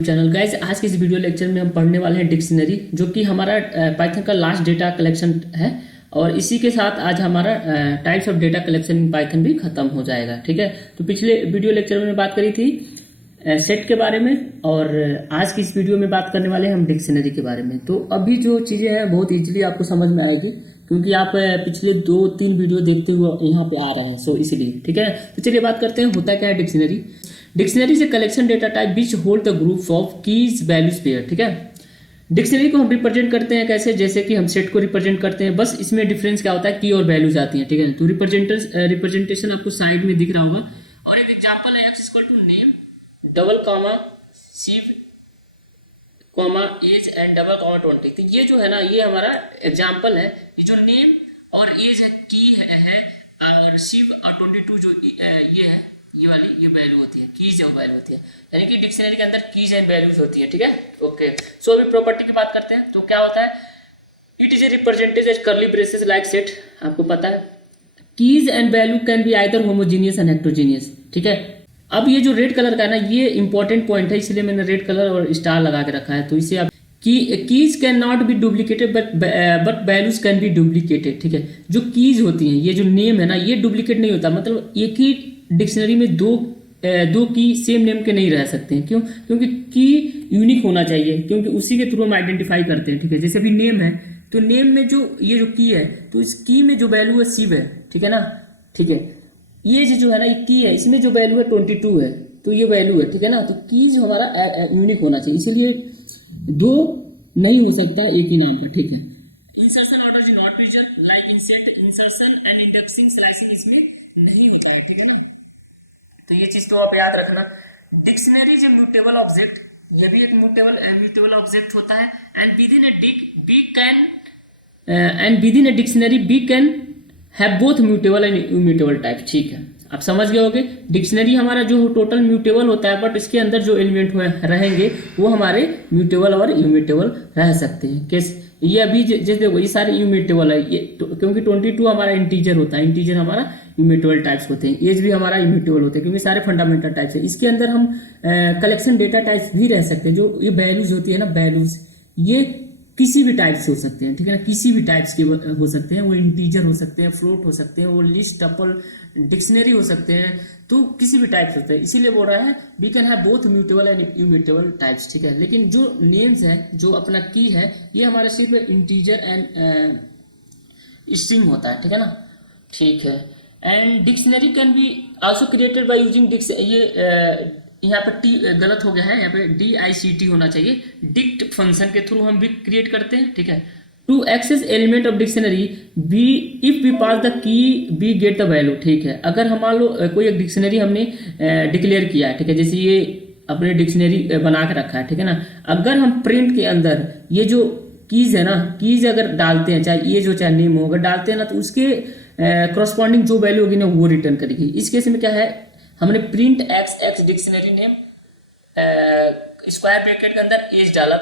Channel guys, आज के इस वीडियो लेक्चर में हम पढ़ने वाले हैं डिक्शनरी, जो कि हमारा पाइथन का लास्ट डेटा कलेक्शन है। और इसी के साथ आज हमारा types of data collection in Python भी खत्म हो जाएगा। ठीक है, तो पिछले वीडियो लेक्चर में बात करी थी सेट के बारे में, और आज की इस वीडियो में बात करने वाले हैं हम डिक्शनरी के बारे में। तो अभी जो चीज़ें हैं बहुत ईजिली आपको समझ में आएगी, क्योंकि आप पिछले 2-3 वीडियो देखते हुए यहाँ पे आ रहे हैं, सो इसलिए। ठीक है, तो चलिए बात करते हैं होता क्या है डिक्शनरी। डिक्शनरी से collection data type which hold the groups of keys values pair. ठीक है, डिक्शनरी को हम रिप्रेजेंट करते हैं कैसे, जैसे कि हम सेट को रिप्रेजेंट करते हैं, बस इसमें डिफरेंस क्या होता है, की और वैल्यूज आती हैं। ठीक है, तो रिप्रेजेंटेशन आपको साइड में दिख रहा होगा। और एक एग्जांपल है x equal to name double comma Shiv comma age and double comma 20। तो ये जो है ना, ये हमारा एग्जांपल है। ये जो नेम और एज है, की है और शिव और 22 जो ये है, ये वाली ये वैल्यू होती है, कीज है वो वैल्यू होती है। यानी कि डिक्शनरी के अंदर कीज एंड वैल्यूज होती है। ठीक है, ओके। सो अभी प्रॉपर्टी की बात करते हैं। तो क्या होता है, it is a represented as curly braces like set. आपको पता है keys and value can be either homogeneous and heterogeneous. ठीक है, अब ये जो रेड कलर का है ना, ये इंपॉर्टेंट पॉइंट है, इसलिए मैंने रेड कलर और स्टार लगा के रखा है। तो इसे आप keys can not be duplicated but values can be duplicated. ठीक है, जो कीज होती हैं, ये जो नेम है ना, ये डुप्लीकेट नहीं होता। मतलब एक ही डिक्शनरी में दो की सेम नेम के नहीं रह सकते हैं। क्यों? क्योंकि की यूनिक होना चाहिए, क्योंकि उसी के थ्रू हम आइडेंटिफाई करते हैं। ठीक है, जैसे अभी नेम है, तो नेम में जो ये जो की है, तो इस की में जो वैल्यू है शिव है। ठीक है ना, ठीक है। ये जो है ना, ये की है, इसमें जो वैल्यू है 22 है, तो ये वैल्यू है। ठीक है ना, तो कीज हमारा यूनिक होना चाहिए, इसीलिए दो नहीं हो सकता एक ही नाम का। ठीक है, insertion order is not usual like insert insertion and indexing slicing इसमें नहीं होता है। ठीक है ना, तो ये चीज तो आप याद रखना। डिक्शनरी इज म्यूटेबल ऑब्जेक्ट, ये भी एक म्यूटेबल ऑब्जेक्ट होता है। And within a dictionary we can have both mutable and immutable type. ठीक है, आप समझ गए होंगे। डिक्शनरी हमारा जो टोटल म्यूटेबल होता है, बट इसके अंदर जो एलिमेंट रहेंगे वो हमारे म्यूटेबल और इम्यूटेबल रह सकते हैं। कैसे? ये अभी जैसे देखो, ये सारे इम्यूटेबल है, ये क्योंकि 22 हमारा इंटीजर होता है, इंटीजर हमारा इम्यूटेबल टाइप्स होते हैं। एज भी हमारा इम्यूटेबल होते हैं, क्योंकि सारे फंडामेंटल टाइप्स है। इसके अंदर हम कलेक्शन डेटा टाइप्स भी रह सकते हैं। जो ये वैल्यूज होती है ना, वैल्यूज ये किसी भी टाइप से हो सकते हैं। ठीक है ना, किसी भी टाइप्स के हो सकते हैं। वो इंटीजर हो सकते हैं, फ्लोट हो सकते हैं, वो लिस्ट टपल डिक्शनरी हो सकते हैं, तो किसी भी टाइप से होते हैं। इसीलिए बोल रहा है we can have both mutable and immutable types. ठीक है, लेकिन जो नेम्स है, जो अपना की है, ये हमारा सिर्फ इंटीजर एंड स्ट्रिंग होता है। ठीक है ना, ठीक है। And dictionary can be also created by using ये यहाँ पर टी गलत हो गया है, यहाँ पे DICT होना चाहिए। डिक्ट फंक्शन के थ्रू हम भी क्रिएट करते हैं। ठीक है, to access element of dictionary we if we pass the key we get the value. ठीक है, अगर हम मान लो कोई एक डिक्शनरी हमने डिक्लेयर किया है, ठीक है, जैसे ये अपने डिक्शनरी बना के रखा है। ठीक है ना, अगर हम प्रिंट के अंदर ये जो कीज है ना, कीज अगर डालते हैं, चाहे ये जो चाहे नेम हो, अगर डालते हैं ना, तो उसके करस्पॉन्डिंग जो वैल्यू होगी ना, वो रिटर्न करेगी। इस केस में क्या है, हमने print x dictionary name square bracket के अंदर एज डाला,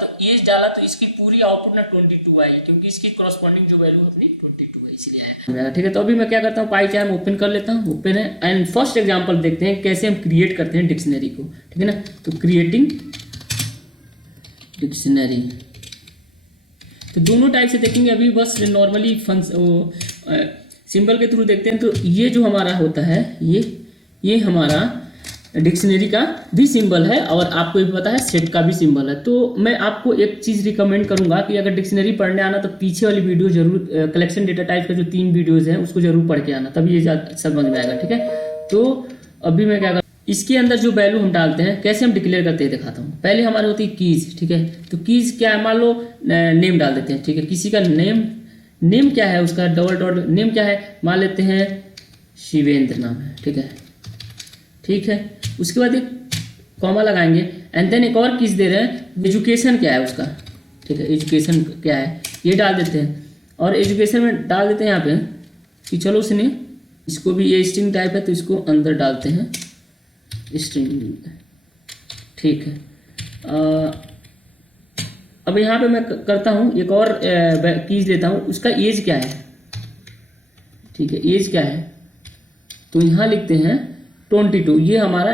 तो इसकी पूरी आउटपुट ना 22 आई, क्योंकि इसकी करस्पॉन्डिंग जो वैल्यू अपनी 22 है, इसलिए आया। ठीक है, तो अभी मैं क्या करता हूँ, पाई चार्म ओपन कर लेता हूँ। ओपन है, एंड फर्स्ट एग्जांपल देखते हैं कैसे हम क्रिएट करते हैं डिक्शनरी को। ठीक है ना, तो क्रिएटिंग डिक्शनरी, तो दोनों टाइप से देखेंगे। अभी बस नॉर्मली सिंबल के थ्रू देखते हैं। तो ये जो हमारा होता है, ये हमारा डिक्शनरी का भी सिंबल है, और आपको भी पता है सेट का भी सिंबल है। तो मैं आपको एक चीज़ रिकमेंड करूंगा कि अगर डिक्शनरी पढ़ने आना, तो पीछे वाली वीडियो जरूर, कलेक्शन डेटा टाइप का जो 3 वीडियोज़ हैं, उसको जरूर पढ़ के आना, तभी ये समझ में आएगा। ठीक है, तो अभी मैं क्या इसके अंदर जो वैल्यू हम डालते हैं, कैसे हम डिक्लेयर करते हैं दिखाता हूँ। पहले हमारी होती है कीज। ठीक है, तो कीज क्या है, मान लो नेम डाल देते हैं। ठीक है, किसी का नेम क्या है, उसका डबल नेम क्या है, मान लेते हैं शिवेंद्र नाम है। ठीक है, ठीक है, उसके बाद एक कॉमा लगाएंगे, एंड देन एक और कीज दे रहे हैं, एजुकेशन क्या है उसका। ठीक है, एजुकेशन क्या है, ये डाल देते हैं, और एजुकेशन में डाल देते हैं यहाँ पे कि चलो उसने इसको भी, ये स्ट्रिंग टाइप है, तो इसको अंदर डालते हैं स्ट्रिंग। ठीक है, अब यहाँ पे मैं करता हूँ एक और कीज लेता हूँ, उसका एज क्या है। ठीक है, एज क्या है, तो यहाँ लिखते हैं 22। ये हमारा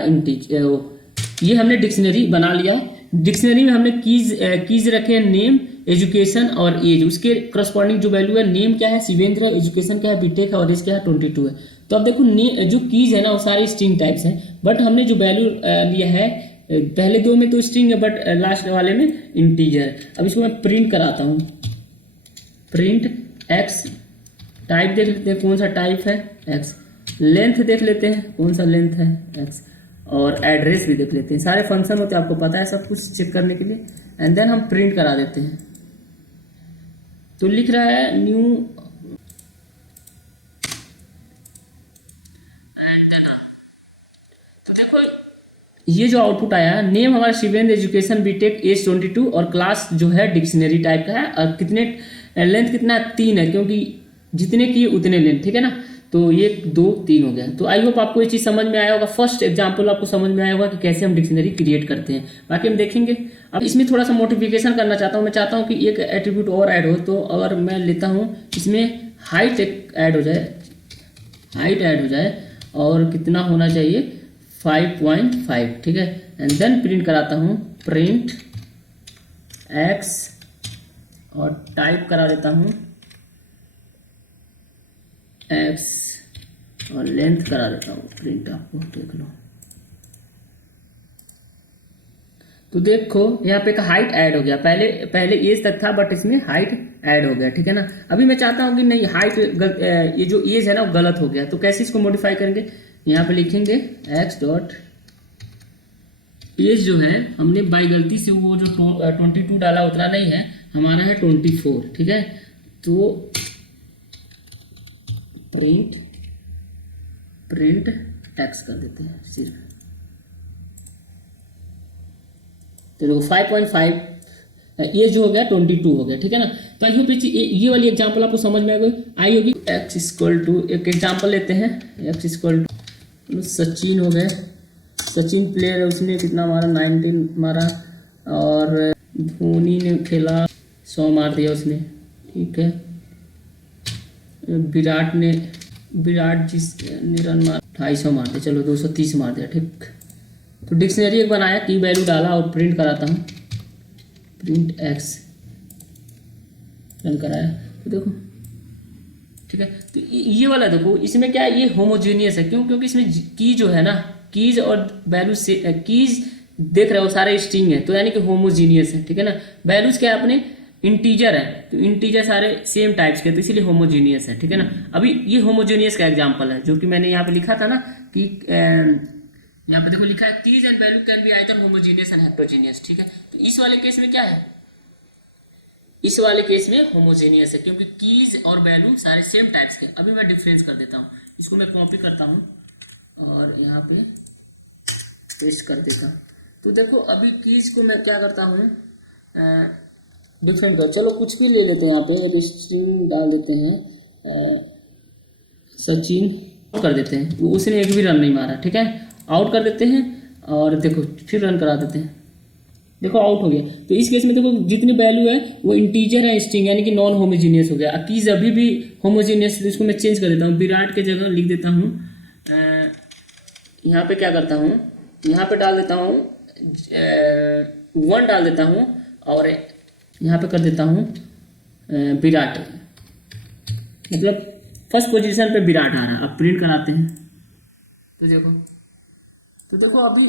ये हमने डिक्शनरी बना लिया डिक्शनरी में हमने कीज रखे हैं नेम, एजुकेशन और एज। उसके करस्पॉन्डिंग जो वैल्यू है, नेम क्या है शिवेंद्र, एजुकेशन क्या है बीटेक है, और एज क्या है 22 है। तो अब देखो जो कीज है ना वो सारे स्ट्रिंग टाइप्स हैं, बट हमने जो वैल्यू लिया है पहले दो में तो स्ट्रिंग है, बट लास्ट वाले में इंटीजर है। अब इसको मैं प्रिंट कराता हूँ, प्रिंट एक्स, टाइप देख लेते हैं कौन सा टाइप है एक्स, लेंथ देख लेते हैं कौन सा लेंथ है एक्स, और एड्रेस भी देख लेते हैं। सारे फंक्शन होते हैं, आपको पता है सब कुछ चेक करने के लिए। एंड देन हम प्रिंट करा देते हैं। तो लिख रहा है न्यू, तो देखो ये जो आउटपुट आया, नेम हमारा शिवेंद्र, एजुकेशन बीटेक, एज 22, और क्लास जो है डिक्शनरी टाइप का है, और कितने लेंथ कितना है 3 है, क्योंकि जितने किए उतने लेंथ, ठीक है ना। तो ये 2 3 हो गया। तो आई होप आपको ये चीज़ समझ में आया होगा। फर्स्ट एग्जांपल आपको समझ में आया होगा कि कैसे हम डिक्शनरी क्रिएट करते हैं। बाकी हम देखेंगे। अब इसमें थोड़ा सा मोडिफिकेशन करना चाहता हूँ। मैं चाहता हूँ कि एक एट्रीब्यूट और ऐड हो। तो अगर मैं लेता हूँ इसमें हाइट ऐड हो जाए, हाइट ऐड हो जाए, और कितना होना चाहिए 5.5, ठीक है। एंड देन प्रिंट कराता हूँ, प्रिंट एक्स, और टाइप करा देता हूँ एक्स, और लेंथ करा देता हूँ प्रिंट, आपको देख लो। तो देखो यहाँ पे का हाइट ऐड हो गया, पहले एज तक था बट इसमें हाइट ऐड हो गया, ठीक है ना। अभी मैं चाहता हूँ कि नहीं हाइट ये जो एज है ना वो गलत हो गया। तो कैसे इसको मॉडिफाई करेंगे, यहाँ पे लिखेंगे एक्स डॉट एज जो है हमने बाई गलती से वो जो 22 डाला उतना नहीं है, हमारा है 24, ठीक है। तो प्रिंट एक्स कर देते हैं सिर्फ। तो देखो 5.5 ये जो हो गया 22 हो गया, ठीक है ना। तो आई होप ये वाली एग्जांपल आपको समझ में आई होगी। एक्स इक्वल टू, एक एग्जांपल लेते हैं, एक्स इक्वल टू सचिन हो गए। सचिन प्लेयर है, उसने कितना मारा 19 मारा, और धोनी ने खेला 100 मार दिया उसने, ठीक है। विराट जी ने रन मार 250 मार दिया, चलो 230 मार दिया, ठीक। तो डिक्शनरी एक बनाया, की वैल्यू डाला और प्रिंट कराता हूँ, प्रिंट एक्स, रन कराया। तो देखो ठीक है। तो ये वाला देखो, इसमें क्या है, ये होमोजीनियस है। क्यों? क्योंकि इसमें की जो है ना, कीज और वैल्यूज से, कीज देख रहे हो सारे स्ट्रिंग है, तो यानी कि होमोजीनियस है, ठीक है ना। वैल्यूज क्या है अपने इंटीजर है, तो इंटीजर सारे सेम टाइप्स के, तो इसीलिए होमोजीनियस है, ठीक है ना। अभी ये होमोजीनियस का एग्जांपल है, जो कि मैंने यहाँ पे लिखा था ना कि यहाँ पे देखो लिखा है keys and value can be either homogeneous and heterogeneous, ठीक है। तो इस वाले केस में क्या है, इस वाले केस में होमोजीनियस है, क्योंकि कीज और वैल्यू सारे सेम टाइप्स के। अभी मैं डिफरेंस कर देता हूँ, इसको मैं कॉपी करता हूँ और यहाँ पे पेस्ट कर देता हूँ। तो देखो अभी कीज को मैं क्या करता हूँ, डिफरेंट कर, चलो कुछ भी ले लेते हैं, यहाँ पे स्ट्रिंग डाल देते हैं, सचिन कर देते हैं, वो उसने एक भी रन नहीं मारा, ठीक है। आउट कर देते हैं और देखो फिर रन करा देते हैं, देखो आउट हो गया। तो इस केस में देखो जितनी वैल्यू है वो इंटीजर है, स्ट्रिंग यानी कि नॉन होमोजीनियस हो गया। कीज अभी भी होमोजीनियस, तो इसको मैं चेंज कर देता हूँ, विराट के जगह लिख देता हूँ, यहाँ पे क्या करता हूँ, यहाँ पे डाल देता हूँ 1 डाल देता हूँ, और यहाँ पे कर देता हूँ विराट, मतलब फर्स्ट पोजीशन पे विराट आ रहा है। अब प्रिंट कराते हैं, तो देखो अभी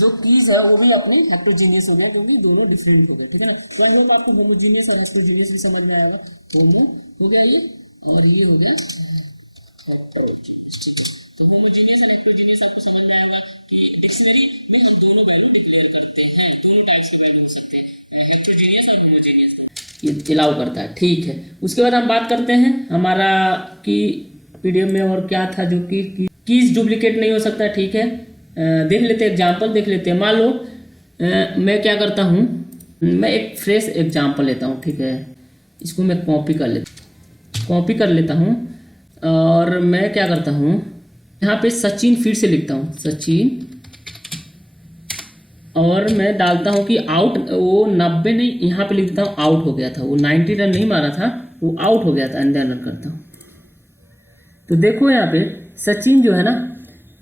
जो कीज है वो भी अपनी हेटेरोजीनियस हो गया, क्योंकि दोनों डिफरेंट हो गए, ठीक है ना। तो हम लोग आपको होमोजीनियस और हेटेरोजीनियस भी समझ में आएगा। होमो हो गया ये, और ये हो गया हेटेरोजीनियस। तो होमोजीनियस और हेटेरोजीनियस आपको समझ में आएगा कि डिक्शनरी में हम दोनों वैल्यू डिक्लेयर करते हैं, दोनों टाइप्स के वैल्यू हो सकते हैं, हेटेरोजीनियस और होमोजीनियस, ये अलाउ करता है, ठीक है। उसके बाद हम बात करते हैं हमारा कि पीडीएफ में और क्या था, जो कि कीज डुप्लीकेट नहीं हो सकता, ठीक है। देख लेते हैं एग्जाम्पल, देख लेते हैं। मान लो मैं क्या करता हूँ, मैं एक फ्रेश एग्जाम्पल लेता हूँ, ठीक है। इसको मैं कॉपी कर लेता हूँ, और मैं क्या करता हूँ, यहाँ पे सचिन फिर से लिखता हूँ, सचिन, और मैं डालता हूँ कि आउट, वो 90 नहीं, यहाँ पे लिख देता हूँ आउट हो गया था, वो 90 रन नहीं मारा था, वो आउट हो गया था, एंड देन रन करता हूँ। तो देखो यहाँ पे सचिन जो है ना,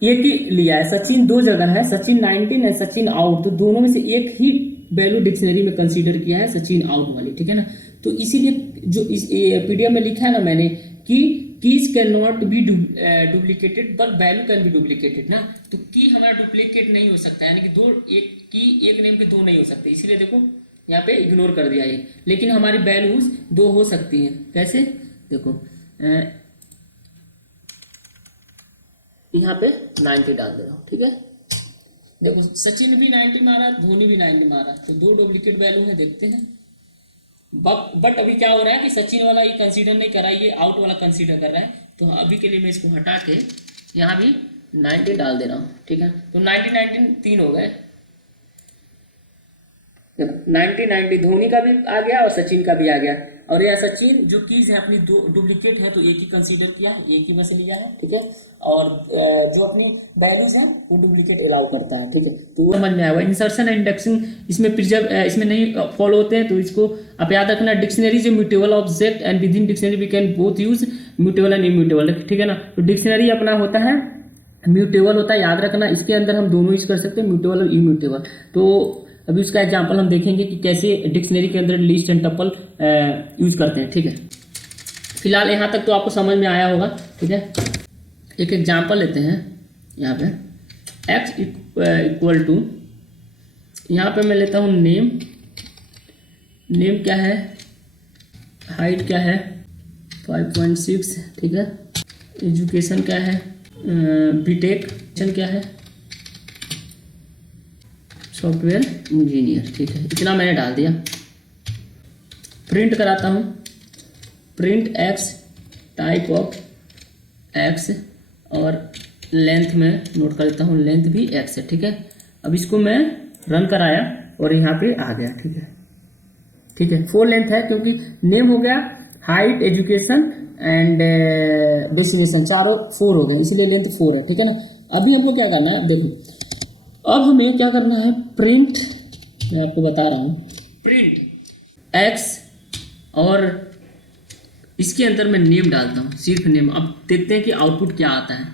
एक ही लिया है, सचिन 2 जगह है, सचिन 19 है, सचिन आउट, तो दोनों में से एक ही वैल्यू डिक्शनरी में कंसीडर किया है सचिन आउट वाली, ठीक है ना। तो इसीलिए जो इस पीडीएफ में लिखा है ना मैंने कि keys can not be duplicated but value can B duplicated ना, तो की हमारा डुप्लीकेट नहीं हो सकता, यानी कि दो एक की एक नेम के दो नहीं हो सकते, इसीलिए देखो यहाँ पे इग्नोर कर दिया ये। लेकिन हमारी वैल्यूज दो हो सकती हैं, कैसे देखो यहाँ पे 90 डाल दे रहा हूँ, ठीक है। देखो सचिन भी 90 मारा, धोनी भी 90 मारा, तो दो डुप्लीकेट वैल्यू है, देखते हैं। बट अभी क्या हो रहा है कि सचिन वाला ये कंसीडर नहीं कर रहा है, ये आउट वाला कंसीडर कर रहा है। तो अभी के लिए मैं इसको हटा के यहाँ भी 90 डाल दे रहा हूँ, ठीक है। तो 90 90 तीन हो गए, 90 90 धोनी का भी आ गया और सचिन का भी आ गया। और यह सचिन जो कीज है अपनी दो डुप्लीकेट है, तो एक ही कंसीडर किया है, एक ही में से लिया है, ठीक है। और जो अपनी वैल्यूज है वो डुप्लीकेट अलाउ करता है, ठीक है। तो वो समझ में आया। इंसर्शन एंड इंडेक्सिंग इसमें प्रिजर्व इसमें नहीं फॉलो होते हैं, तो इसको आप याद रखना। Dictionary is mutable object and within dictionary we can both use mutable and immutable, ठीक है ना। तो डिक्शनरी अपना होता है म्यूटेबल होता है, याद रखना। इसके अंदर हम दोनों यूज कर सकते हैं, म्यूटेबल और इम्यूटेबल। तो अभी उसका एग्जांपल हम देखेंगे कि कैसे डिक्शनरी के अंदर लिस्ट एंड टपल यूज करते हैं, ठीक है। फिलहाल यहाँ तक तो आपको समझ में आया होगा, ठीक है। एक एग्जांपल लेते हैं यहाँ पे x इक्वल टू, यहाँ पे मैं लेता हूँ नेम क्या है, हाइट क्या है 5.6, ठीक है। एजुकेशन क्या है, बीटेक क्या है, सॉफ्टवेयर इंजीनियर, ठीक है। इतना मैंने डाल दिया। प्रिंट कराता हूँ, print x type of x और लेंथ में नोट कर देता हूँ, लेंथ भी x है, ठीक है। अब इसको मैं रन कराया और यहाँ पे आ गया, ठीक है, ठीक है। 4 लेंथ है क्योंकि नेम हो गया, हाइट, एजुकेशन एंड डेस्टिनेशन, चारों 4 हो गए, इसलिए लेंथ 4 है, ठीक है ना। अभी हमको क्या करना है, देखो अब हमें क्या करना है, प्रिंट, मैं आपको बता रहा हूँ, प्रिंट x और इसके अंदर मैं नेम डालता हूँ, सिर्फ नेम। अब देखते हैं कि आउटपुट क्या आता है।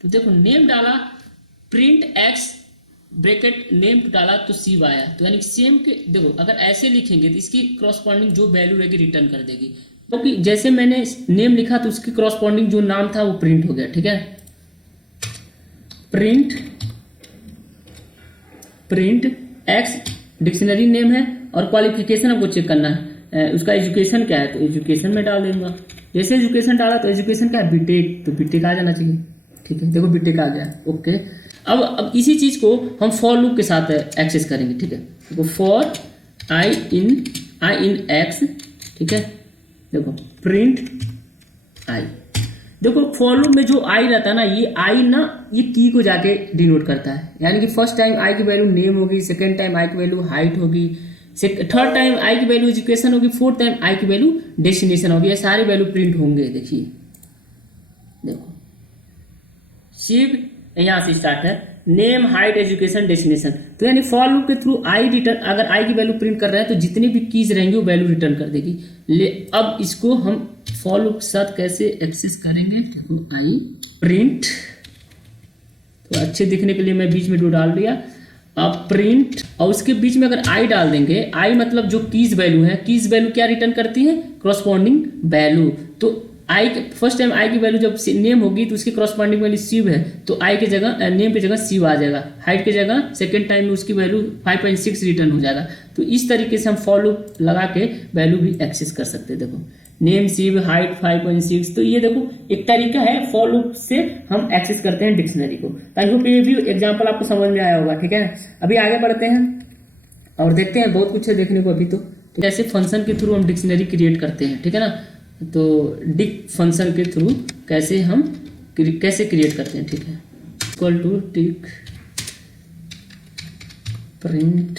तो देखो नेम डाला, प्रिंट x ब्रैकेट नेम डाला तो सिव आया, तो यानी सेम के देखो अगर ऐसे लिखेंगे तो इसकी क्रॉसपॉन्डिंग जो वैल्यू रहेगी रिटर्न कर देगी। क्योंकि जैसे मैंने नेम लिखा तो उसकी क्रॉसपॉन्डिंग जो नाम था वो प्रिंट हो गया, ठीक है। प्रिंट x डिक्शनरी नेम है और क्वालिफिकेशन हमको चेक करना है, उसका एजुकेशन क्या है, तो एजुकेशन में डाल दूंगा। जैसे एजुकेशन डाला तो एजुकेशन क्या है, बीटेक, तो बीटेक आ जाना चाहिए, ठीक है। देखो बीटेक आ गया, ओके। अब इसी चीज़ को हम फॉर लूप के साथ एक्सेस करेंगे, ठीक है। देखो फॉर आई इन एक्स, ठीक है। देखो प्रिंट आई, देखो फॉर लूप में जो आई रहता है ना, ये आई ना ये की को जाके डिनोट करता है, यानी कि फर्स्ट टाइम आई की वैल्यू नेम होगी, सेकंड टाइम आई की वैल्यू हाइट होगी, थर्ड टाइम आई की वैल्यू एजुकेशन होगी, फोर्थ टाइम आई की वैल्यू डेस्टिनेशन होगी। ये सारे वैल्यू प्रिंट होंगे, देखिए देखो सिर्फ यहाँ से स्टार्ट है, नेम, हाइट, एजुकेशन, डेस्टिनेशन। तो यानी फॉर लूप के थ्रू आई रिटर्न, अगर आई की वैल्यू प्रिंट कर रहे हैं तो जितनी भी कीज रहेंगी वो वैल्यू रिटर्न कर देगी। अब इसको हम फॉर लूप के साथ कैसे एक्सेस करेंगे, देखो आई प्रिंट, तो अच्छे दिखने के लिए मैं बीच में 2 डाल दिया। अब प्रिंट और उसके बीच में अगर आई डाल देंगे, आई मतलब जो कीज वैल्यू है, कीज वैल्यू क्या रिटर्न करती है, क्रॉसपॉन्डिंग वैल्यू। तो आई के फर्स्ट टाइम आई की वैल्यू जब नेम होगी तो उसकी क्रॉसपॉन्डिंग वैल्यू सिव है, तो आई की जगह नेम की जगह सिव आ जाएगा। हाइट की जगह सेकंड टाइम में उसकी वैल्यू 5.6 रिटर्न हो जाएगा। तो इस तरीके से हम फॉर लूप लगा के वैल्यू भी एक्सेस कर सकते हैं। देखो नेम, सिव, हाइट 5.6, तो ये देखो एक तरीका है फॉर लूप से हम एक्सेस करते हैं डिक्शनरी को। आई होप ये भी एग्जाम्पल आपको समझ में आया होगा, ठीक है। अभी आगे बढ़ते हैं और देखते हैं, बहुत कुछ है देखने को अभी। तो कैसे फंक्शन के थ्रू हम डिक्शनरी क्रिएट करते हैं, ठीक है ना। तो डिक फंक्शन के थ्रू कैसे हम कैसे क्रिएट करते हैं, ठीक है। Equal to dict print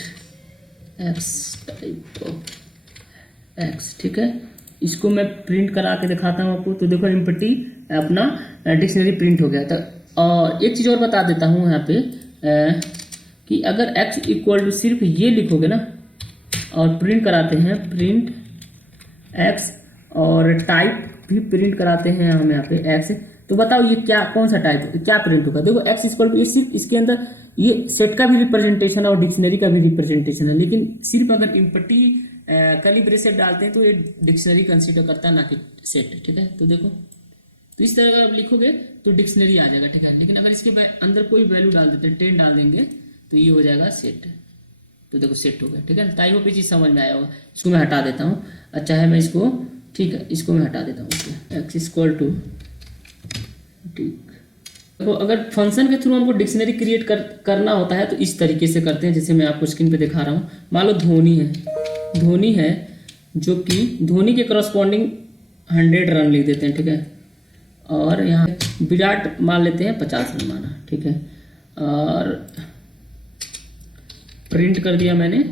x type of x, ठीक है। इसको मैं प्रिंट करा के दिखाता हूँ आपको। तो देखो एम्प्टी अपना डिक्शनरी प्रिंट हो गया। तो और एक चीज़ और बता देता हूँ यहाँ पे कि अगर x इक्वल टू सिर्फ ये लिखोगे ना और प्रिंट कराते हैं, प्रिंट x और टाइप भी प्रिंट कराते हैं हम यहाँ पे x, तो बताओ ये क्या कौन सा टाइप क्या प्रिंट होगा। देखो x इक्वल टू, सिर्फ इसके अंदर ये सेट का भी रिप्रेजेंटेशन है और डिक्शनरी का भी रिप्रेजेंटेशन है, लेकिन सिर्फ अगर इम्पटी कर्ली ब्रेसेट डालते हैं तो ये डिक्शनरी कंसीडर करता है, ना कि सेट। ठीक है, तो देखो, तो इस तरह अगर आप लिखोगे तो डिक्शनरी आ जाएगा। ठीक है, लेकिन अगर इसके अंदर कोई वैल्यू डाल देते हैं, 10 डाल देंगे, तो ये हो जाएगा सेट। तो देखो सेट हो गया। ठीक है, ताई वो भी चीज़ समझ में आया होगा। इसको मैं हटा देता हूँ। अच्छा है, मैं इसको, ठीक है, इसको मैं हटा देता हूँ। एक्स इक्वल टू, ठीक। तो अगर फंक्शन के थ्रू हमको डिक्शनरी क्रिएट करना होता है तो इस तरीके से करते हैं, जैसे मैं आपको स्क्रीन पे दिखा रहा हूँ। मान लो धोनी है, जो कि धोनी के करस्पॉन्डिंग 100 रन लिख देते हैं। ठीक है, और यहाँ विराट मान लेते हैं 50 रन माना। ठीक है, और प्रिंट कर दिया मैंने।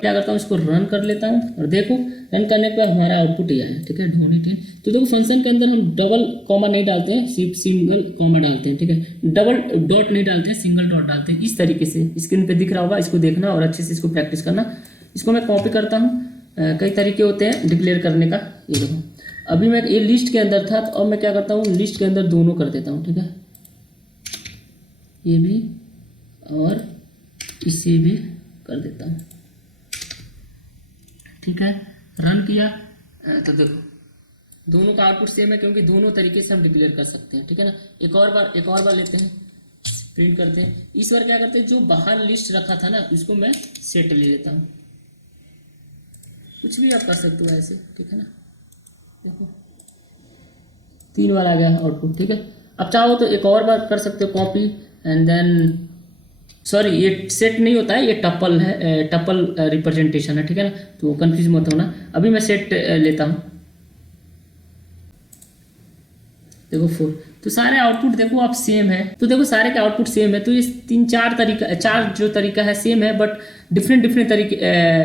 क्या करता हूँ, इसको रन कर लेता हूँ और देखो रन करने पर हमारा आउटपुट ये आया। ठीक है, धोनी 10। तो देखो फंक्शन के अंदर हम डबल कॉमा नहीं डालते हैं, सिर्फ सिंगल कॉमा डालते हैं। ठीक है, डबल डॉट नहीं डालते हैं, सिंगल डॉट डालते हैं। इस तरीके से स्क्रीन पे दिख रहा होगा, इसको देखना और अच्छे से इसको प्रैक्टिस करना। इसको मैं कॉपी करता हूँ। कई तरीके होते हैं डिक्लेयर करने का। ये देखो, अभी मैं ये लिस्ट के अंदर था, तो अब मैं क्या करता हूँ, लिस्ट के अंदर दोनों कर देता हूँ। ठीक है, ये भी और इसे भी कर देता हूँ। ठीक है, रन किया तो देखो दोनों का आउटपुट सेम है, क्योंकि दोनों तरीके से हम डिक्लेयर कर सकते हैं। ठीक है ना, एक और बार लेते हैं, प्रिंट करते हैं। इस बार क्या करते हैं, जो बाहर लिस्ट रखा था ना, उसको मैं सेट ले लेता हूँ। कुछ भी आप कर सकते हो ऐसे। ठीक है ना, देखो 3 बार आ गया आउटपुट। ठीक है, अब चाहो तो एक और बार कर सकते हो, कॉपी एंड देन, सॉरी ये सेट नहीं होता है, ये टपल है, टपल रिप्रेजेंटेशन है। ठीक है ना, तो कंफ्यूज मत होना। अभी मैं सेट लेता हूँ, देखो 4। तो सारे आउटपुट देखो आप सेम है। तो देखो सारे के आउटपुट सेम है। तो ये 4 जो तरीका है सेम है, बट डिफरेंट तरीके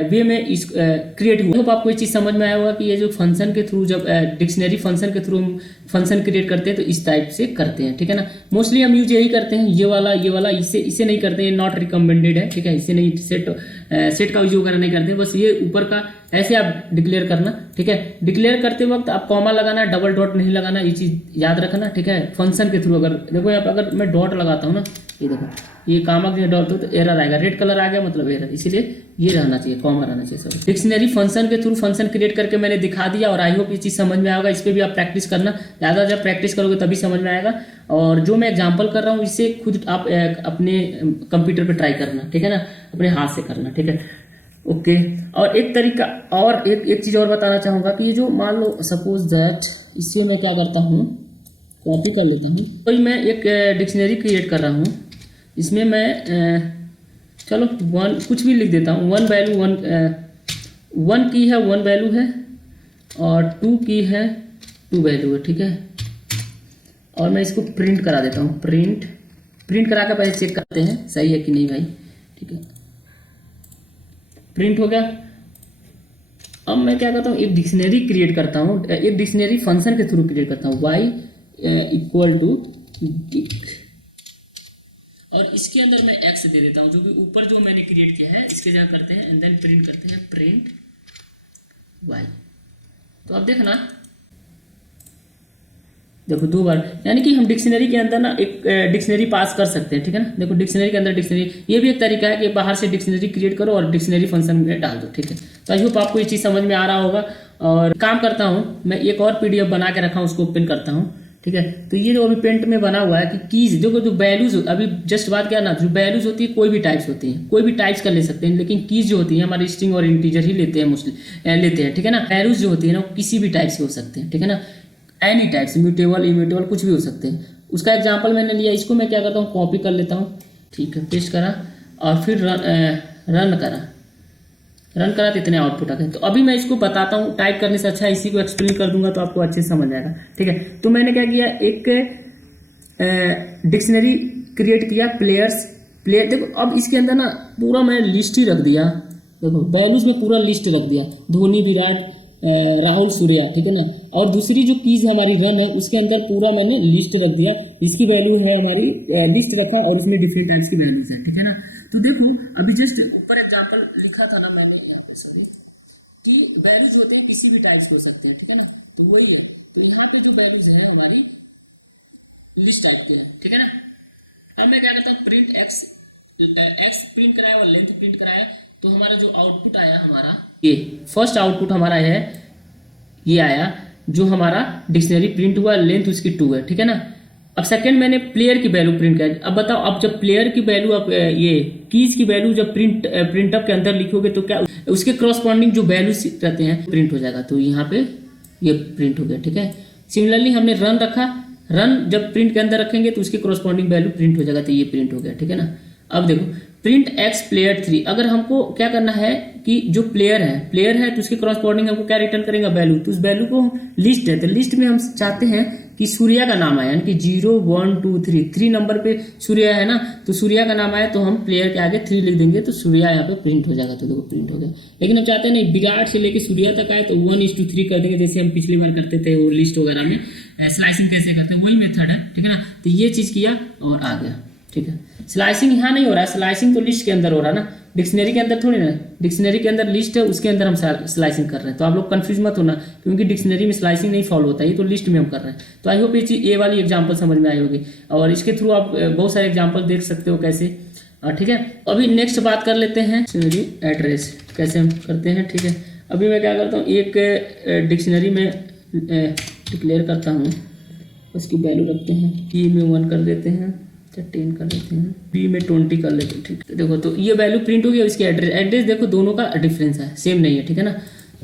वे में इस क्रिएट हुआ। होप आपको ये चीज़ समझ में आया होगा कि ये जो फंक्शन के थ्रू, जब डिक्शनरी फंक्शन के थ्रू हम फंक्शन क्रिएट करते हैं तो इस टाइप से करते हैं। ठीक है ना, मोस्टली हम यूज यही करते हैं, ये वाला इसे नहीं करते हैं, नॉट रिकमेंडेड है। ठीक है, इसे नहीं, सेट का यूज वगैरह नहीं करते, बस ये ऊपर का ऐसे आप डिक्लेयर करना। ठीक है, डिक्लेयर करते वक्त आप कॉमा लगाना, डबल डॉट नहीं लगाना, ये चीज़ याद रखना। ठीक है, फंक्शन के थ्रू अगर देखो यहाँ पर अगर मैं डॉट लगाता हूँ ना, ये देखो ये कामा के डॉट हो तो एरर आएगा, रेड कलर आ गया मतलब एरर, इसीलिए ये रहना चाहिए, कॉमा रहना चाहिए सब। डिक्शनरी फंक्शन के थ्रू फंक्शन क्रिएट करके मैंने दिखा दिया, और आई होप ये चीज़ समझ में आएगा। इस पर भी आप प्रैक्टिस करना, ज़्यादा जब प्रैक्टिस करोगे तभी समझ में आएगा। और जो मैं एग्जाम्पल कर रहा हूँ इसे खुद आप अपने कंप्यूटर पर ट्राई करना। ठीक है ना, अपने हाथ से करना। ठीक है, ओके। और एक तरीका और एक चीज़ और बताना चाहूँगा कि ये जो मान लो सपोज दैट, इससे मैं क्या करता हूँ, कॉपी कर लेता हूँ। तो मैं एक डिक्शनरी क्रिएट कर रहा हूँ, इसमें मैं चलो 1 कुछ भी लिख देता हूँ। 1 वैल्यू 1 की है, 1 वैल्यू है, और 2 की है, 2 वैल्यू है। ठीक है, और मैं इसको प्रिंट करा देता हूँ। प्रिंट करा कर पहले चेक करते हैं सही है कि नहीं भाई। ठीक है, प्रिंट हो गया। अब मैं क्या करता हूँ, एक डिक्शनरी क्रिएट करता हूँ, एक डिक्शनरी फंक्शन के थ्रू क्रिएट करता हूँ, y इक्वल टू डिक, और इसके अंदर मैं x दे देता हूँ, जो कि ऊपर जो मैंने क्रिएट किया है इसके जहाँ करते हैं एंड देन प्रिंट करते हैं, प्रिंट y। तो अब देखना, देखो 2 बार, यानी कि हम डिक्शनरी के अंदर ना एक डिक्शनरी पास कर सकते हैं। ठीक है ना, देखो डिक्शनरी के अंदर डिक्शनरी, ये भी एक तरीका है कि बाहर से डिक्शनरी क्रिएट करो और डिक्शनरी फंक्शन में डाल दो। ठीक है, तो आई होप आपको ये चीज़ समझ में आ रहा होगा। और काम करता हूँ मैं, एक और PDF बना के रखा हूँ, उसको ओपन करता हूँ। ठीक है, तो ये जो अभी पेंट में बना हुआ है कि कीज, देखो जो वैल्यूज, अभी जस्ट बात क्या ना, जो वैल्यूज होती है कोई भी टाइप्स होती हैं, कोई भी टाइप्स का ले सकते हैं, लेकिन कीज जो होती है हमारे स्ट्रिंग और इंटीजर ही लेते हैं मोस्टली लेते हैं। ठीक है ना, वैल्यूज जो होती है ना वो किसी भी टाइप्स के हो सकते हैं। ठीक है ना, एनी टाइप्स, म्यूटेबल इम्यूटेबल कुछ भी हो सकते हैं। उसका एग्जांपल मैंने लिया, इसको मैं क्या करता हूँ, कॉपी कर लेता हूँ। ठीक है, पेस्ट करा और फिर रन करा तो इतने आउटपुट आ गए। तो अभी मैं इसको बताता हूँ, टाइप करने से अच्छा इसी को एक्सप्लेन कर दूंगा तो आपको अच्छे से समझ आएगा। ठीक है, तो मैंने क्या किया, एक डिक्शनरी क्रिएट किया, प्लेयर। देखो अब इसके अंदर ना पूरा मैं लिस्ट ही रख दिया, देखो वैल्यूज में पूरा लिस्ट रख दिया, धोनी, विराट, राहुल, सूर्या। ठीक है ना, और दूसरी जो कीज हमारी रन है उसके अंदर पूरा मैंने लिस्ट रख दिया, इसकी वैल्यू है हमारी, लिस्ट रखा और उसमें डिफरेंट टाइप्स की वैल्यूज है। ठीक है ना, तो देखो अभी जस्ट ऊपर एग्जांपल लिखा था ना मैंने यहाँ पे, सॉरी, कि वैल्यूज होते हैं किसी भी टाइप्स हो सकते हैं। ठीक है ना, तो वही है। तो यहाँ पे जो वैल्यूज है हमारी लिस्ट टाइप के हैं। ठीक है ना, अब मैं क्या करता हूँ, प्रिंट एक्स प्रिंट कराया और लेंथ प्रिंट कराया, तो हमारा जो आउटपुट आया हमारा, ये फर्स्ट आउटपुट हमारा है, ये आया जो हमारा डिक्शनरी प्रिंट हुआ, लेंथ उसकी 2 है, ठीक है ना। अब सेकंड मैंने प्लेयर की वैल्यू प्रिंट कर, अब बताओ, अब जब प्लेयर की वैल्यू आप ये कीज की वैल्यू जब प्रिंटअप के अंदर लिखोगे तो क्या उसके क्रॉसपॉन्डिंग जो वैल्यूज रहते हैं प्रिंट हो जाएगा, तो यहाँ पे ये प्रिंट हो गया, ठीक है। सिमिलरली हमने रन रखा, रन जब प्रिंट के अंदर रखेंगे तो उसके क्रॉसपॉन्डिंग वैल्यू प्रिंट हो जाएगा, तो ये प्रिंट हो गया, ठीक है ना। अब देखो प्रिंट एक्स प्लेयर 3, अगर हमको क्या करना है कि जो प्लेयर है तो उसके क्रॉसपॉन्डिंग हमको क्या रिटर्न करेंगे, वैल्यू, तो उस वैल्यू को लिस्ट है, तो लिस्ट में हम चाहते हैं कि सूर्या का नाम आया, यानी कि 0 1 2 3 नंबर पे सूर्या है ना, तो सूर्या का नाम आया तो हम प्लेयर के आगे 3 लिख देंगे, तो सूर्या यहाँ पे प्रिंट हो जाएगा, तो देखो प्रिंट हो गया। लेकिन हम चाहते हैं नहीं, बिगाड़ से लेके सूर्या तक आए तो 1:3 कर देंगे, जैसे हम पिछली बार करते थे वो लिस्ट वगैरह में स्लाइसिंग कैसे करते हैं, वही मेथड है, ठीक है ना। तो ये चीज़ किया और आ गया, ठीक है। स्लाइसिंग यहाँ नहीं हो रहा है, स्लाइसिंग तो लिस्ट के अंदर हो रहा है ना, डिक्शनरी के अंदर थोड़ी ना, डिक्शनरी के अंदर लिस्ट है, उसके अंदर हम स्लाइसिंग कर रहे हैं, तो आप लोग कंफ्यूज मत होना, क्योंकि डिक्शनरी में स्लाइसिंग नहीं फॉलो होता है, ये तो लिस्ट में हम कर रहे हैं। तो आई होप ये वाली एग्जांपल समझ में आई होगी, और इसके थ्रू आप बहुत सारे एग्जांपल देख सकते हो कैसे, ठीक है। अभी नेक्स्ट बात कर लेते हैं डिक्शनरी एड्रेस कैसे हम करते हैं, ठीक है। अभी मैं क्या करता हूँ, एक डिक्शनरी में डिक्लेयर करता हूँ, उसकी वैल्यू रखते हैं, ई में 1 कर देते हैं, 10 कर लेते हैं, बी में 20 कर लेते हैं, ठीक है। देखो तो ये वैल्यू प्रिंट हो गई, इसकी एड्रेस देखो दोनों का डिफरेंस है, सेम नहीं है, ठीक है ना।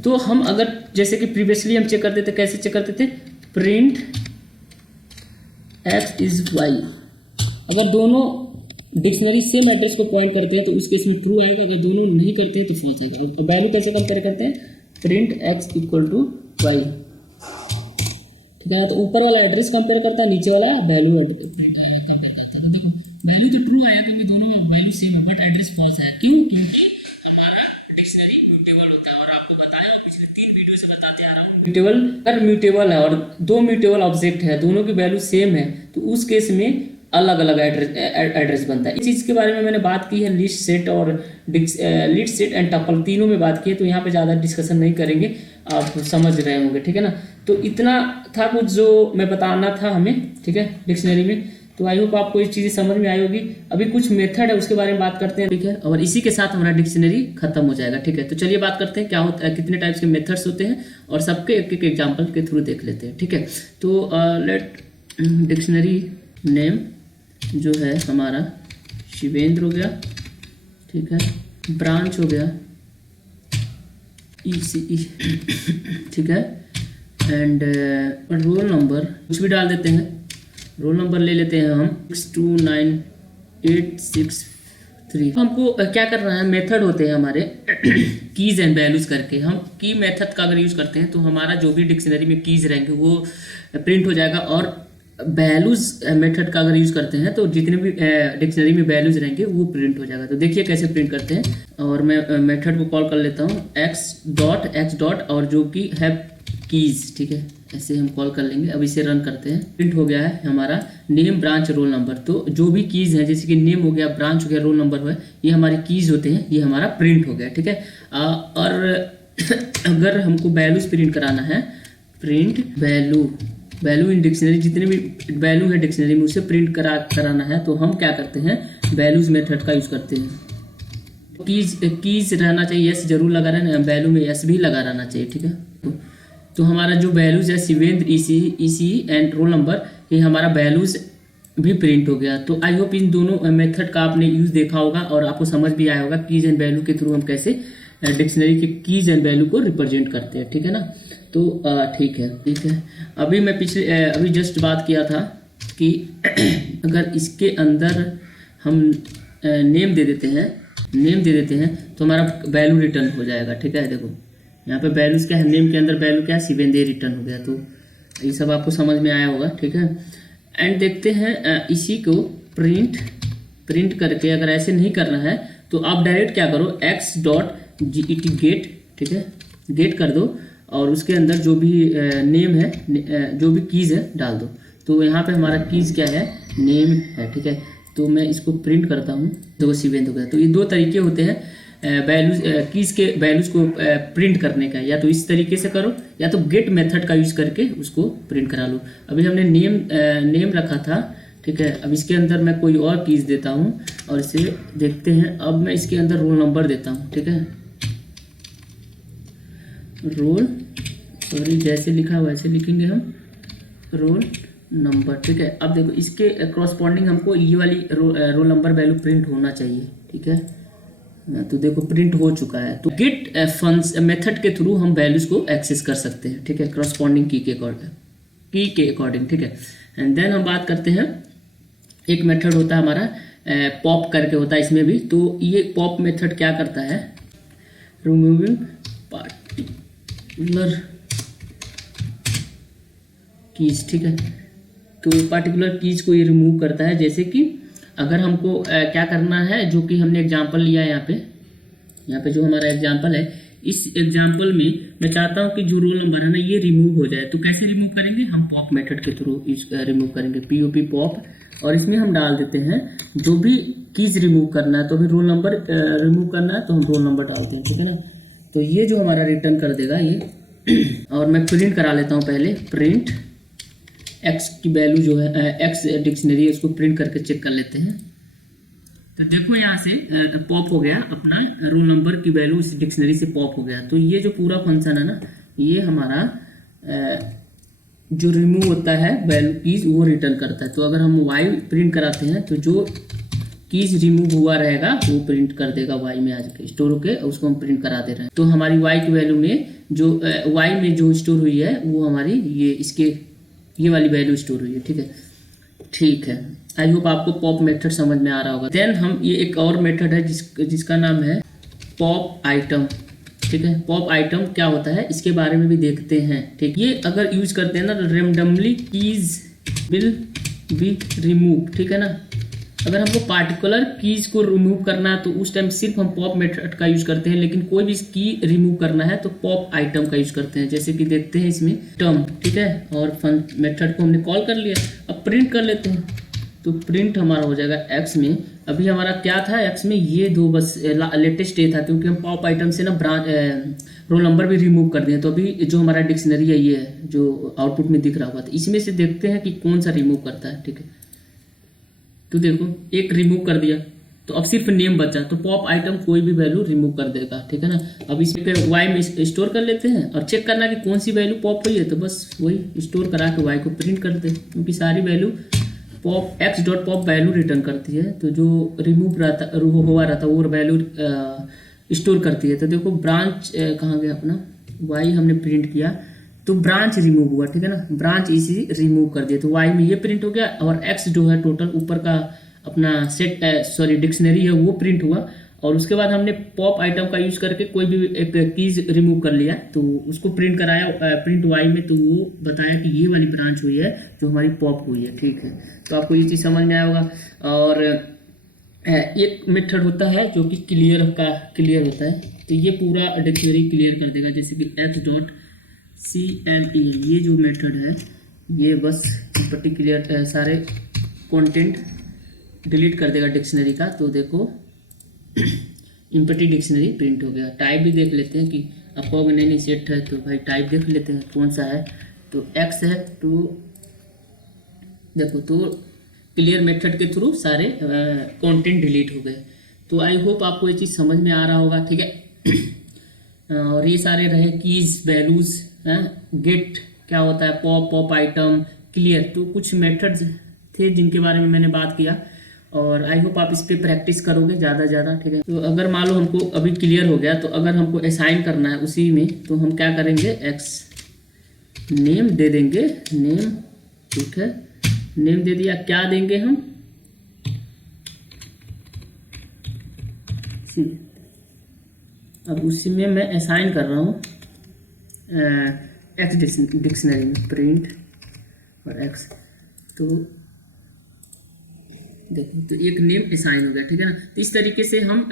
तो हम अगर जैसे कि प्रीवियसली हम चेक करते थे, कैसे चेक करते थे, प्रिंट एक्स इज वाई, अगर दोनों डिक्शनरी सेम एड्रेस को पॉइंट करते हैं तो उस केस में ट्रू आएगा, अगर दोनों नहीं करते हैं तो फॉल्स आएगा। और वैल्यू कैसे कंपेयर करते हैं, print x equal to y, ठीक है ना। तो ऊपर वाला एड्रेस कंपेयर करता है, नीचे वाला वैल्यू कंपेयर करता है, तो देखो वैल्यू तो ट्रू आया क्योंकि दोनों में वैल्यू सेम है, बट एड्रेस फॉल्स आया, क्यों, क्योंकि हमारा डिक्शनरी म्यूटेबल होता है, और आपको बताया और पिछले 3 वीडियो से बताते आ रहा हूँ, म्यूटेबल अगर म्यूटेबल है और 2 म्यूटेबल ऑब्जेक्ट है, दोनों की वैल्यू सेम है, तो उस केस में अलग अलग एड्रेस बनता है। इस चीज़ के बारे में मैंने बात की है, लिस्ट सेट और लिस्ट सेट एंड टपल तीनों में बात की है, तो यहाँ पे ज़्यादा डिस्कशन नहीं करेंगे, आप समझ रहे होंगे, ठीक है ना। तो इतना था कुछ जो मैं बताना था हमें, ठीक है, डिक्शनरी में। तो आई होप आपको ये चीज़ें समझ में आई होगी। अभी कुछ मेथड है उसके बारे में बात करते हैं, ठीक है, और इसी के साथ हमारा डिक्शनरी खत्म हो जाएगा, ठीक है। तो चलिए बात करते हैं क्या होता है, कितने टाइप्स के मेथड्स होते हैं, और सबके एक एक एग्जाम्पल के थ्रू देख लेते हैं, ठीक है। तो लेट डिक्शनरी नेम जो है हमारा शिवेंद्र हो गया, ठीक है, ब्रांच हो गया ECE, ठीक है, एंड रोल नंबर कुछ भी डाल देते हैं, रोल नंबर ले लेते हैं हम 629863। हमको क्या करना है, मेथड होते हैं हमारे कीज एंड वैल्यूज करके, हम की मेथड का अगर यूज़ करते हैं तो हमारा जो भी डिक्शनरी में कीज रहेंगे वो प्रिंट हो जाएगा, और वैल्यूज मेथड का अगर यूज़ करते हैं तो जितने भी डिक्शनरी में वैल्यूज रहेंगे वो प्रिंट हो जाएगा। तो देखिए कैसे प्रिंट करते हैं, और मैं मेथड को कॉल कर लेता हूँ x डॉट और जो कि है कीज, ठीक है, ऐसे हम कॉल कर लेंगे। अब इसे रन करते हैं, प्रिंट हो गया है हमारा नेम ब्रांच रोल नंबर। तो जो भी कीज है, जैसे कि नेम हो गया, ब्रांच हो गया, रोल नंबर है, ये हमारे कीज होते हैं, ये हमारा प्रिंट हो गया, ठीक है। और अगर हमको वैल्यूज प्रिंट कराना है, प्रिंट वैल्यू इन डिक्शनरी, जितने भी वैल्यू है डिक्शनरी में उसे प्रिंट कराना है, तो हम क्या करते हैं, वैल्यूज मेथड का यूज़ करते हैं। कीज रहना चाहिए, यस जरूर लगा रहना, वैल्यू में यस भी लगा रहना चाहिए, ठीक है। तो हमारा जो वैल्यूज है Shivendra ECE and roll number, ये हमारा वैल्यूज भी प्रिंट हो गया। तो आई होप इन दोनों मेथड का आपने यूज़ देखा होगा और आपको समझ भी आया होगा कीज एंड वैल्यू के थ्रू हम कैसे डिक्शनरी के कीज एंड वैल्यू को रिप्रेजेंट करते हैं, ठीक है ना। तो ठीक है। अभी जस्ट बात किया था कि अगर इसके अंदर हम नेम दे देते हैं तो हमारा वैल्यू रिटर्न हो जाएगा, ठीक है। देखो यहाँ पे वैल्यूज क्या है, नेम के अंदर वैल्यू क्या है, शिवेंद्र रिटर्न हो गया। तो ये सब आपको समझ में आया होगा, ठीक है। एंड देखते हैं इसी को प्रिंट करके, अगर ऐसे नहीं करना है तो आप डायरेक्ट क्या करो, x.get गेट, ठीक है, गेट कर दो, और उसके अंदर जो भी नेम है, जो भी कीज़ है डाल दो। तो यहाँ पे हमारा कीज़ क्या है, नेम है, ठीक है। तो मैं इसको प्रिंट करता हूँ, देखो शिवेंद्र हो गया। तो ये 2 तरीके होते हैं वैल्यूज कीज़ के वैल्यूज़ को प्रिंट करने का, या तो इस तरीके से करो, या तो गेट मेथड का यूज़ करके उसको प्रिंट करा लो। अभी हमने नेम रखा था, ठीक है। अब इसके अंदर मैं कोई और कीज देता हूँ और इसे देखते हैं। अब मैं इसके अंदर रोल नंबर देता हूँ, ठीक है, रोल, सॉरी जैसे लिखा वैसे लिखेंगे हम, रोल नंबर, ठीक है। अब देखो इसके क्रॉसपॉन्डिंग हमको ये वाली रोल नंबर वैल्यू प्रिंट होना चाहिए, ठीक है। तो देखो प्रिंट हो चुका है। तो गेट फंक्शन मेथड के थ्रू हम वैल्यूज को एक्सेस कर सकते हैं, ठीक है, क्रॉसपॉन्डिंग की के अकॉर्डिंग, ठीक है। एंड देन हम बात करते हैं, एक मेथड होता है हमारा पॉप करके होता है इसमें भी। तो ये पॉप मेथड क्या करता है, रिमूविंग पार्टिकुलर कीज, ठीक है। तो पार्टिकुलर कीज को ये रिमूव करता है। जैसे कि अगर हमको क्या करना है, जो कि हमने एग्जांपल लिया है यहाँ पे जो हमारा एग्जांपल है, इस एग्जांपल में मैं चाहता हूँ कि जो रोल नंबर है ना ये रिमूव हो जाए। तो कैसे रिमूव करेंगे, हम पॉप मेथड के थ्रू इस रिमूव करेंगे, पीओपी पॉप, और इसमें हम डाल देते हैं जो भी कीज रिमूव करना है। तो भी रोल नंबर रिमूव करना है तो हम रोल नंबर डालते हैं, ठीक है ना। तो ये जो हमारा रिटर्न कर देगा ये और मैं प्रिंट करा लेता हूँ पहले, प्रिंट एक्स की वैल्यू जो है एक्स डिक्शनरी है उसको प्रिंट करके चेक कर लेते हैं। तो देखो यहाँ से पॉप हो गया, अपना रोल नंबर की वैल्यू इस डिक्शनरी से पॉप हो गया। तो ये जो पूरा फंक्शन है ना, ये हमारा जो रिमूव होता है वैल्यू कीज वो रिटर्न करता है। तो अगर हम वाई प्रिंट कराते हैं तो जो कीज रिमूव हुआ रहेगा वो प्रिंट कर देगा वाई में, आज के स्टोर होके उसको हम प्रिंट करा दे रहे हैं। तो हमारी वाई की वैल्यू में जो वाई में जो स्टोर हुई है वो हमारी ये वाली वैल्यू स्टोर हुई है, ठीक है। ठीक है, आई होप आपको पॉप मेथड समझ में आ रहा होगा। देन हम ये एक और मेथड है जिसका नाम है पॉप आइटम, ठीक है। पॉप आइटम क्या होता है इसके बारे में भी देखते हैं, ठीक। ये अगर यूज करते हैं ना तो randomly keys will be remove, ठीक है ना। अगर हमको पार्टिकुलर कीज को रिमूव करना है तो उस टाइम सिर्फ हम पॉप मेथड का यूज करते हैं, लेकिन कोई भी की रिमूव करना है तो पॉप आइटम का यूज करते हैं। जैसे कि देखते हैं इसमें टर्म, ठीक है, और मेथड को हमने कॉल कर लिया। अब प्रिंट कर लेते हैं, तो प्रिंट हमारा हो जाएगा एक्स में। अभी हमारा क्या था एक्स में, ये दो बस लेटेस्ट ये था, क्योंकि हम पॉप आइटम से ना ब्रांच रोल नंबर भी रिमूव कर दिए। तो अभी जो हमारा डिक्शनरी है ये है जो आउटपुट में दिख रहा होगा, तो इसमें से देखते हैं कि कौन सा रिमूव करता है, ठीक है। तो देखो एक रिमूव कर दिया, तो अब सिर्फ नेम बचा, तो पॉप आइटम कोई भी वैल्यू रिमूव कर देगा, ठीक है ना। अब इसमें वाई में स्टोर कर लेते हैं और चेक करना कि कौन सी वैल्यू पॉप हुई है, तो बस वही स्टोर करा के वाई को प्रिंट कर दे, क्योंकि सारी value pop x dot pop value return करती है। तो जो रिमूव हुआ रहता वो वैल्यू स्टोर करती है। तो देखो ब्रांच कहाँ गया अपना, वाई हमने प्रिंट किया तो ब्रांच रिमूव हुआ, ठीक है ना, ब्रांच इसी रिमूव कर दिया। तो वाई में ये प्रिंट हो गया और एक्स जो है टोटल ऊपर का अपना डिक्शनरी है वो प्रिंट हुआ। और उसके बाद हमने पॉप आइटम का यूज करके कोई भी एक कीज रिमूव कर लिया, तो उसको प्रिंट कराया प्रिंट वाई में, तो वो बताया कि ये वाली ब्रांच हुई है जो हमारी पॉप हुई है, ठीक है। तो आपको ये चीज़ समझ में आया होगा। और एक मेथड होता है जो कि क्लियर होता है, तो ये पूरा डिक्शनरी क्लियर कर देगा। जैसे कि एक्स डॉट CLE, ये जो मेथड है ये बस पर्टिकुलर सारे कंटेंट डिलीट कर देगा डिक्शनरी का। तो देखो इम्पटी डिक्शनरी प्रिंट हो गया। टाइप भी देख लेते हैं कि आपको अगर नहीं सेट है तो भाई टाइप देख लेते हैं कौन सा है, तो एक्स है। तो देखो तो क्लियर मेथड के थ्रू सारे कंटेंट डिलीट हो गए। तो आई होप आपको ये चीज़ समझ में आ रहा होगा, ठीक है। और ये सारे रहे कीज वैल्यूज, गेट क्या होता है, पॉप आइटम, क्लियर, तो कुछ मेथड्स थे जिनके बारे में मैंने बात किया। और आई होप आप इस पर प्रैक्टिस करोगे ज़्यादा ज़्यादा, ठीक है। तो अगर मान लो हमको अभी क्लियर हो गया, तो अगर हमको असाइन करना है उसी में, तो हम क्या करेंगे, एक्स नेम दे देंगे, नेम, ठीक है, नेम दे दिया। क्या देंगे हम, अब उसी में मैं असाइन कर रहा हूँ एक्स डिक्शनरी में प्रिंट और एक्स। तो देखो तो एक नेम असाइन हो गया, ठीक है ना। तो इस तरीके से हम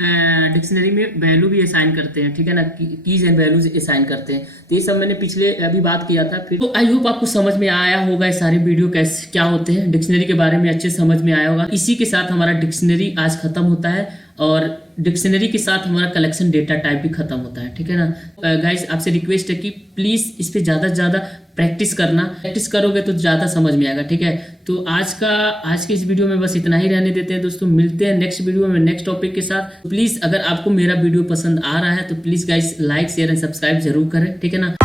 डिक्शनरी में वैल्यू भी असाइन करते हैं, ठीक है ना, कीज एंड वैल्यूज असाइन करते हैं। तो ये सब मैंने पिछले अभी बात किया था। फिर तो आई होप आपको समझ में आया होगा ये सारे वीडियो कैसे क्या होते हैं, डिक्शनरी के बारे में अच्छे समझ में आया होगा। इसी के साथ हमारा डिक्शनरी आज खत्म होता है और डिक्शनरी के साथ हमारा कलेक्शन डेटा टाइप भी खत्म होता है, ठीक है ना। गाइस आपसे रिक्वेस्ट है कि प्लीज़ इस पर ज़्यादा से ज़्यादा प्रैक्टिस करना, प्रैक्टिस करोगे तो ज़्यादा समझ में आएगा। ठीक है, तो आज के इस वीडियो में बस इतना ही रहने देते हैं दोस्तों। मिलते हैं नेक्स्ट वीडियो में नेक्स्ट टॉपिक के साथ। प्लीज़ अगर आपको मेरा वीडियो पसंद आ रहा है तो please guys like share and subscribe जरूर करें। ठीक है ना।